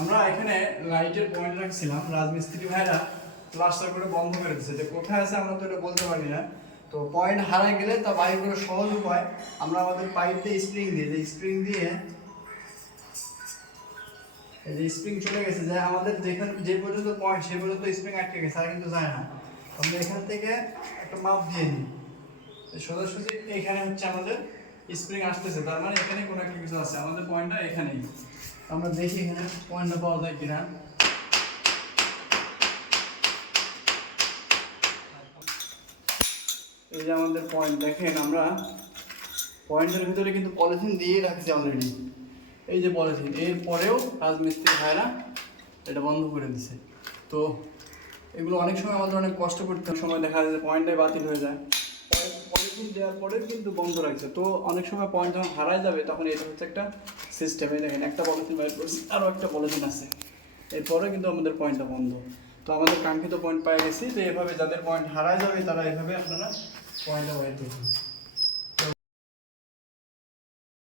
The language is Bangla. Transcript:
আমরা এখানে লাইটের পয়েন্ট রাখছিলাম। রাজমিস্ত্রি ভাইরা প্লাস্টার করে বন্ধ করে দিচ্ছে যে কোথায় আছে আমরা তো এটা বলতে পারি না। তো পয়েন্ট হারায় গেলে তা বাইর করে সহজ উপায়। আমরা আমাদের পাইপ দিয়ে স্প্রিং দিয়ে যে স্প্রিং দিয়ে যে স্প্রিং চলে গেছে, যে আমাদের যেখানে যে পর্যন্ত পয়েন্ট সে পর্যন্ত স্প্রিং আটকে গেছে, আর কিন্তু যায় না। আমরা এখান থেকে একটা মাপ দিয়ে নিই। সোজাসুজি এখানে হচ্ছে আমাদের স্প্রিং আসতেছে, তার মানে এখানে কোনো একটা কিছু আছে। আমাদের পয়েন্টটা এখানেই। আমরা দেখি এখানে পয়েন্টটা পাওয়া যায় কিনা। এই যে আমাদের পয়েন্ট দেখেন আমরা পয়েন্টের ভিতরে কিন্তু পলিথিন দিয়ে রাখছি অলরেডি এই যে পলিথিন এর পরেও রাজমিস্ত্রি ভাইরা এটা বন্ধ করে দিছে। তো এগুলো অনেক সময় আমাদের অনেক কষ্ট করতে সময় দেখা যায় যে পয়েন্টটাই বাতিল হয়ে যায়। পলিথিন দেওয়ার পরে কিন্তু বন্ধ রাখছে তো অনেক সময় পয়েন্ট যখন হারায় যাবে, তখন এটা হচ্ছে একটা সিস্টেমে দেখেন, একটা পলিথিন বাইর করছি আরও একটা পলিথিন আছে। এরপরে কিন্তু আমাদের পয়েন্টটা বন্ধ। তো আমাদের কাঙ্ক্ষিত পয়েন্ট পাই গেছি, তো এভাবে যাদের পয়েন্ট হারায় যাবে, তারা এভাবে আপনারা পয়েন্টটা বাইর করবেন।